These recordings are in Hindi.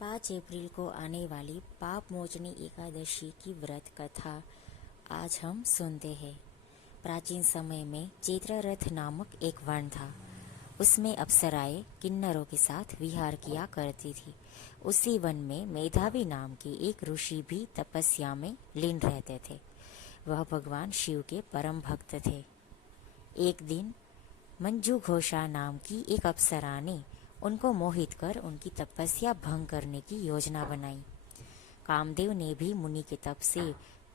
5 अप्रैल को आने वाली पाप मोचनी एकादशी की व्रत कथा आज हम सुनते हैं। प्राचीन समय में चैत्ररथ नामक एक वन था। उसमें अप्सराएं किन्नरों के साथ विहार किया करती थी। उसी वन में मेधावी नाम के एक ऋषि भी तपस्या में लीन रहते थे। वह भगवान शिव के परम भक्त थे। एक दिन मंजू घोषा नाम की एक अप्सरा ने उनको मोहित कर उनकी तपस्या भंग करने की योजना बनाई। कामदेव ने भी मुनि के तप से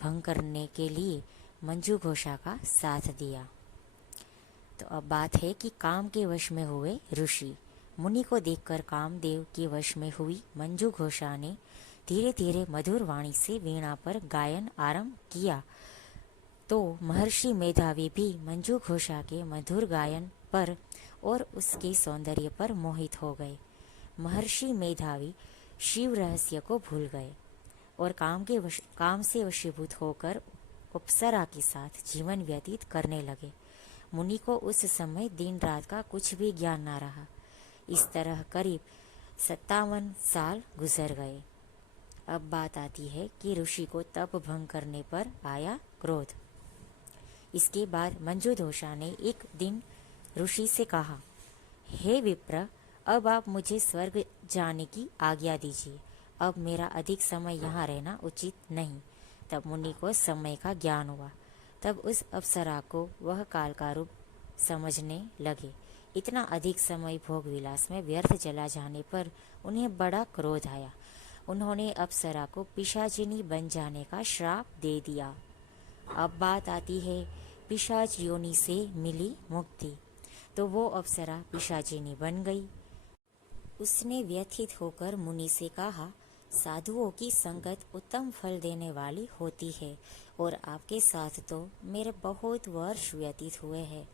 भंग करने के लिए मंजू घोषा का साथ दिया। तो अब बात है कि काम के वश में हुए ऋषि। मुनि को देखकर कामदेव के वश में हुई मंजू घोषा ने धीरे धीरे मधुर वाणी से वीणा पर गायन आरंभ किया। तो महर्षि मेधावी भी मंजू घोषा के मधुर गायन पर और उसके सौंदर्य पर मोहित हो गए। महर्षि मेधावी शिव रहस्य को भूल गए और काम से वशीभूत होकर अप्सरा के साथ जीवन व्यतीत करने लगे। मुनि को उस समय दिन रात का कुछ भी ज्ञान न रहा। इस तरह करीब 57 साल गुजर गए। अब बात आती है कि ऋषि को तप भंग करने पर आया क्रोध। इसके बाद मंजू घोषा ने एक दिन ऋषि से कहा, हे विप्र, अब आप मुझे स्वर्ग जाने की आज्ञा दीजिए। अब मेरा अधिक समय यहाँ रहना उचित नहीं। तब मुनि को समय का ज्ञान हुआ। तब उस अप्सरा को वह काल का रूप समझने लगे। इतना अधिक समय भोग विलास में व्यर्थ चला जाने पर उन्हें बड़ा क्रोध आया। उन्होंने अप्सरा को पिशाचिनी बन जाने का श्राप दे दिया। अब बात आती है पिशाच योनि से मिली मुक्ति। तो वो अप्सरा पिशाचिनी बन गई। उसने व्यथित होकर मुनि से कहा, साधुओं की संगत उत्तम फल देने वाली होती है और आपके साथ तो मेरे बहुत वर्ष व्यतीत हुए हैं।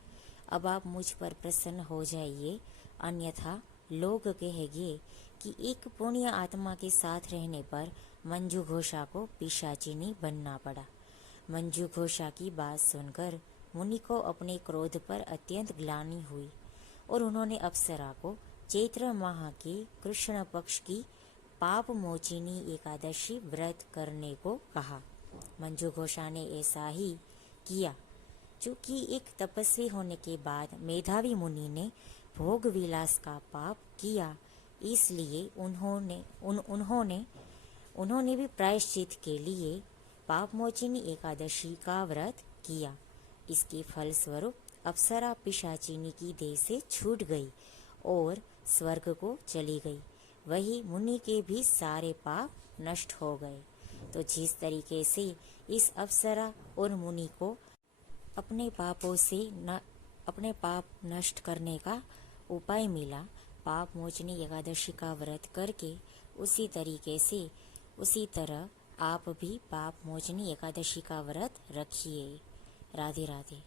अब आप मुझ पर प्रसन्न हो जाइए, अन्यथा लोग कहेंगे कि एक पुण्य आत्मा के साथ रहने पर मंजू घोषा को पिशाचिनी बनना पड़ा। मंजू घोषा की बात सुनकर मुनि को अपने क्रोध पर अत्यंत ग्लानि हुई और उन्होंने अप्सरा को चैत्र माह के कृष्ण पक्ष की पाप मोचिनी एकादशी व्रत करने को कहा। मंजू घोषा ने ऐसा ही किया। चूंकि एक तपस्वी होने के बाद मेधावी मुनि ने भोग विलास का पाप किया, इसलिए उन्होंने भी प्रायश्चित के लिए पाप मोचिनी एकादशी का व्रत किया। इसके फलस्वरूप अप्सरा पिशाचिनी की देह से छूट गई और स्वर्ग को चली गई। वही मुनि के भी सारे पाप नष्ट हो गए। तो जिस तरीके से इस अप्सरा और मुनि को अपने पाप नष्ट करने का उपाय मिला पाप मोचनी एकादशी का व्रत करके, उसी तरह आप भी पाप मोचनी एकादशी का व्रत रखिए। राधे राधे।